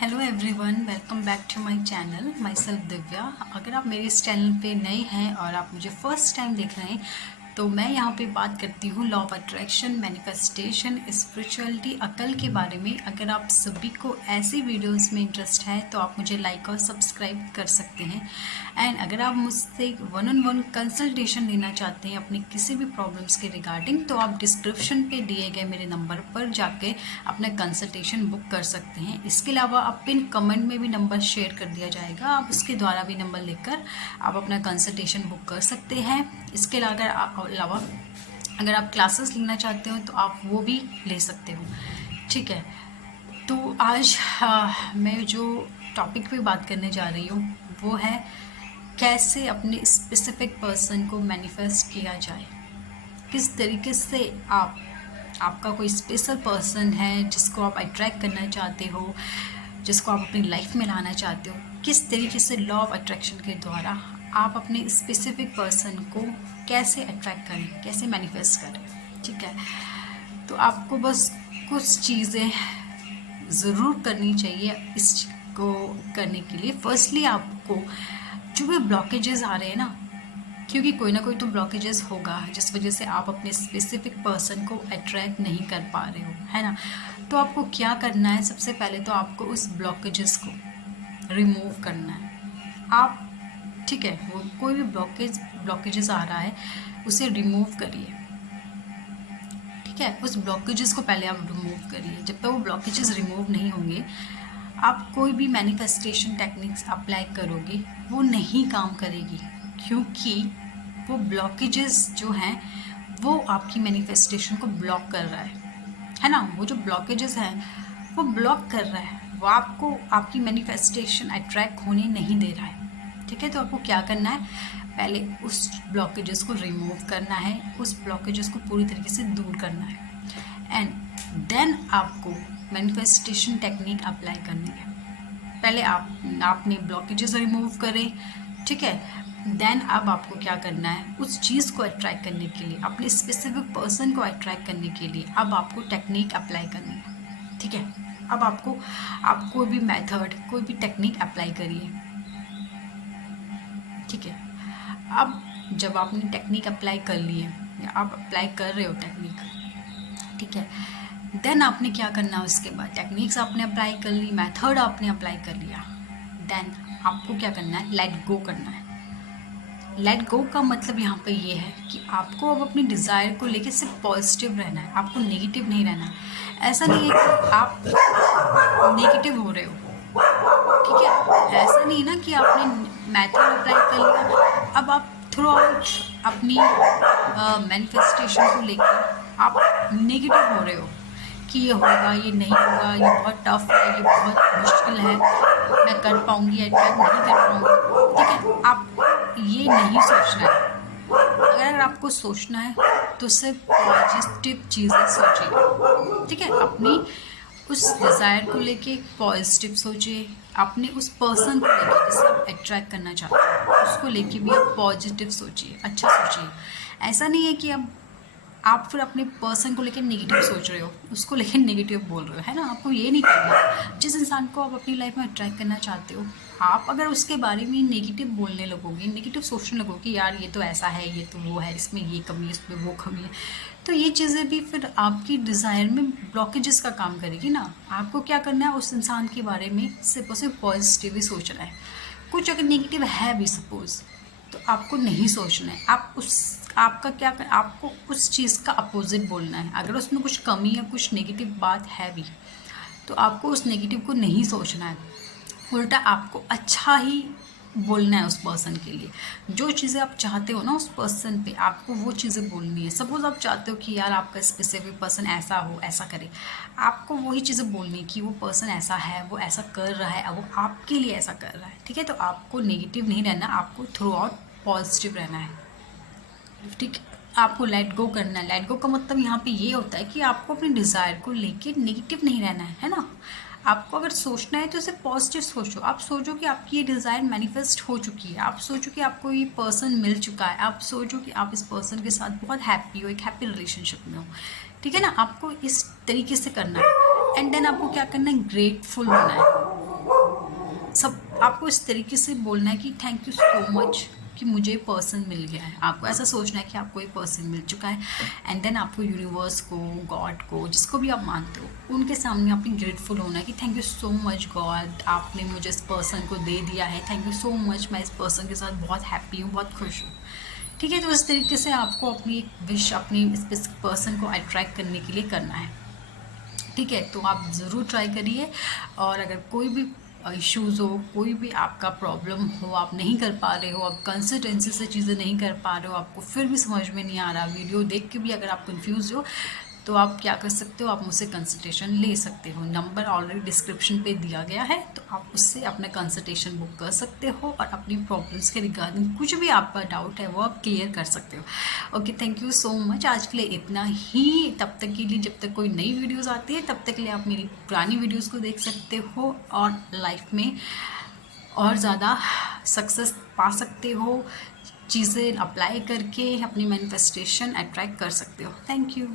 Hello everyone, welcome back to my channel. Myself Divya. अगर आप मेरे इस चैनल पे नए हैं और आप मुझे फर्स्ट टाइम देख रहे हैं तो मैं यहाँ पे बात करती हूँ law of attraction, manifestation, spirituality, अकल के बारे में। अगर आप सभी को ऐसी वीडियोस में इंटरेस्ट है तो आप मुझे लाइक और सब्सक्राइब कर सकते हैं। एंड अगर आप मुझसे 1-on-1 कंसल्टेशन लेना चाहते हैं अपनी किसी भी प्रॉब्लम्स के रिगार्डिंग तो आप डिस्क्रिप्शन पे दिए गए मेरे नंबर पर जाके अपना कंसल्टेशन बुक कर सकते हैं। इसके अलावा आप पिन कमेंट में भी नंबर शेयर कर दिया जाएगा, आप उसके द्वारा भी नंबर लेकर आप अपना कंसल्टेशन बुक कर सकते हैं। इसके अलावा अगर आप क्लासेस लेना चाहते हो तो आप वो भी ले सकते हो। ठीक है, तो आज मैं जो टॉपिक पे बात करने जा रही हूँ वो है कैसे अपने स्पेसिफिक पर्सन को मैनिफेस्ट किया जाए। किस तरीके से आपका कोई स्पेशल पर्सन है जिसको आप अट्रैक्ट करना चाहते हो, जिसको आप अपनी लाइफ में लाना चाहते हो, किस तरीके से लॉ ऑफ अट्रैक्शन के द्वारा आप अपने स्पेसिफिक पर्सन को कैसे अट्रैक्ट करें, कैसे मैनिफेस्ट करें। ठीक है, तो आपको बस कुछ चीज़ें ज़रूर करनी चाहिए इसको करने के लिए। फर्स्टली आपको जो भी ब्लॉकेजेस आ रहे हैं ना, क्योंकि कोई ना कोई तो ब्लॉकेजेस होगा जिस वजह से आप अपने स्पेसिफिक पर्सन को अट्रैक्ट नहीं कर पा रहे हो, है ना। तो आपको क्या करना है, सबसे पहले तो आपको उस ब्लॉकेजेस को रिमूव करना है। आप ठीक है, वो कोई भी ब्लॉकेजेस आ रहा है उसे रिमूव करिए। ठीक है, उस ब्लॉकेजेस को पहले आप रिमूव करिए। जब तक वो ब्लॉकेजेस रिमूव नहीं होंगे आप कोई भी मैनिफेस्टेशन टेक्निक्स अप्लाई करोगे वो नहीं काम करेगी, क्योंकि वो ब्लॉकेजेस जो हैं वो आपकी मैनिफेस्टेशन को ब्लॉक कर रहा है ना। वो जो ब्लॉकेजेस हैं वो ब्लॉक कर रहा है, वो आपको आपकी मैनिफेस्टेशन अट्रैक्ट होने नहीं दे रहा है। ठीक है, तो आपको क्या करना है, पहले उस ब्लॉकेजेस को रिमूव करना है, उस ब्लॉकेजेस को पूरी तरीके से दूर करना है एंड देन आपको मैनिफेस्टेशन टेक्निक अप्लाई करनी है। पहले आपने ब्लॉकेजेस रिमूव करें, ठीक है। देन अब आपको क्या करना है, उस चीज़ को अट्रैक्ट करने के लिए, अपने स्पेसिफिक पर्सन को अट्रैक्ट करने के लिए अब आपको टेक्निक अप्लाई करनी है। ठीक है, अब आप कोई भी मेथड, कोई भी टेक्निक अप्लाई करिए। ठीक है, अब जब आपने टेक्निक अप्लाई कर ली है या आप अप्लाई कर रहे हो टेक्निक, ठीक है, देन आपने क्या करना है, उसके बाद टेक्निक्स आपने अप्लाई कर ली, मेथड आपने अप्लाई कर लिया, देन आपको क्या करना है, लेट गो करना है। लेट गो का मतलब यहाँ पे ये है कि आपको अब अपनी डिज़ायर को लेके सिर्फ पॉजिटिव रहना है, आपको नेगेटिव नहीं रहना है। ऐसा नहीं है कि आप नेगेटिव हो रहे हो, ठीक है, ऐसा नहीं ना कि आपने मेथड अप्लाई कर लिया अब आप थ्रू आउट अपनी मैनिफेस्टेशन को लेकर आप नेगेटिव हो रहे हो कि ये होगा, ये नहीं होगा, ये बहुत टफ है, ये बहुत मुश्किल है, मैं कर पाऊँगी या ट्राई नहीं कर पाऊँगी। ठीक है, आपको ये नहीं सोचना है। अगर आपको सोचना है तो सिर्फ पॉजिटिव चीज़ें सोचिए। ठीक है, अपनी उस डिज़ायर को लेके पॉजिटिव सोचिए, अपने उस पर्सन को लेके जिसे आप अट्रैक्ट करना चाहते हो उसको लेके भी आप पॉजिटिव सोचिए, अच्छा सोचिए। ऐसा नहीं है कि अब आप फिर अपने पर्सन को लेकर नेगेटिव सोच रहे हो, उसको लेकर नेगेटिव बोल रहे हो, है ना। आपको ये नहीं करना। जिस इंसान को आप अपनी लाइफ में अट्रैक्ट करना चाहते हो, आप अगर उसके बारे में नेगेटिव बोलने लगोगे, नेगेटिव सोचने लगोगे कि यार ये तो ऐसा है, ये तो वो है, इसमें ये कमी है, इसमें वो कमी है, तो ये चीज़ें भी फिर आपकी डिज़ायर में ब्लॉकेजेस का काम करेगी ना। आपको क्या करना है, उस इंसान के बारे में सिर्फ और सिर्फ पॉजिटिव ही सोचना है। कुछ अगर नेगेटिव है भी सपोज़ तो आपको नहीं सोचना है। आपको उस चीज़ का अपोजिट बोलना है। अगर उसमें कुछ कमी या कुछ नेगेटिव बात है भी तो आपको उस नेगेटिव को नहीं सोचना है, उल्टा आपको अच्छा ही बोलना है उस पर्सन के लिए। जो चीज़ें आप चाहते हो ना उस पर्सन पे, आपको वो चीज़ें बोलनी है। सपोज़ आप चाहते हो कि यार आपका स्पेसिफिक पर्सन ऐसा हो, ऐसा करे, आपको वही चीज़ें बोलनी है कि वो पर्सन ऐसा है, वो ऐसा कर रहा है, वो आपके लिए ऐसा कर रहा है। ठीक है, तो आपको नेगेटिव नहीं रहना, आपको थ्रू आउट पॉजिटिव रहना है। ठीक, आपको लेट गो करना है। लेट गो का मतलब यहाँ पे ये होता है कि आपको अपनी डिज़ायर को लेके नेगेटिव नहीं रहना है ना। आपको अगर सोचना है तो उसे पॉजिटिव सोचो। आप सोचो कि आपकी ये डिज़ायर मैनिफेस्ट हो चुकी है, आप सोचो कि आपको ये पर्सन मिल चुका है, आप सोचो कि आप इस पर्सन के साथ बहुत हैप्पी हो, एक हैप्पी रिलेशनशिप में हो। ठीक है ना, आपको इस तरीके से करना है। एंड देन आपको क्या करना है, ग्रेटफुल होना है। सब आपको इस तरीके से बोलना है कि थैंक यू सो मच कि मुझे पर्सन मिल गया है। आपको ऐसा सोचना है कि आपको एक पर्सन मिल चुका है, एंड देन आपको यूनिवर्स को, गॉड को, जिसको भी आप मानते हो, उनके सामने आपने ग्रेटफुल होना है कि thank you so much God, आपने मुझे इस पर्सन को दे दिया है, थैंक यू सो मच, मैं इस पर्सन के साथ बहुत हैप्पी हूँ, बहुत खुश हूँ। ठीक है, तो इस तरीके से आपको अपनी एक विश अपनी स्पेसिफिक पर्सन को अट्रैक्ट करने के लिए करना है। ठीक है, तो आप ज़रूर ट्राई करिए। और अगर कोई भी इश्यूज़ हो, कोई भी आपका प्रॉब्लम हो, आप नहीं कर पा रहे हो, आप कंसिस्टेंसी से चीज़ें नहीं कर पा रहे हो, आपको फिर भी समझ में नहीं आ रहा, वीडियो देख के भी अगर आप कंफ्यूज हो, तो आप क्या कर सकते हो, आप मुझसे कंसल्टेशन ले सकते हो। नंबर ऑलरेडी डिस्क्रिप्शन पे दिया गया है, तो आप उससे अपना कंसल्टेशन बुक कर सकते हो और अपनी प्रॉब्लम्स के रिगार्डिंग कुछ भी आपका डाउट है वो आप क्लियर कर सकते हो। Okay, thank you so much. आज के लिए इतना ही। तब तक के लिए, जब तक कोई नई वीडियोस आती है, तब तक के लिए आप मेरी पुरानी वीडियोस को देख सकते हो और लाइफ में और ज़्यादा सक्सेस पा सकते हो, चीज़ें अप्लाई करके अपनी मैनिफेस्टेशन अट्रैक्ट कर सकते हो। Thank you.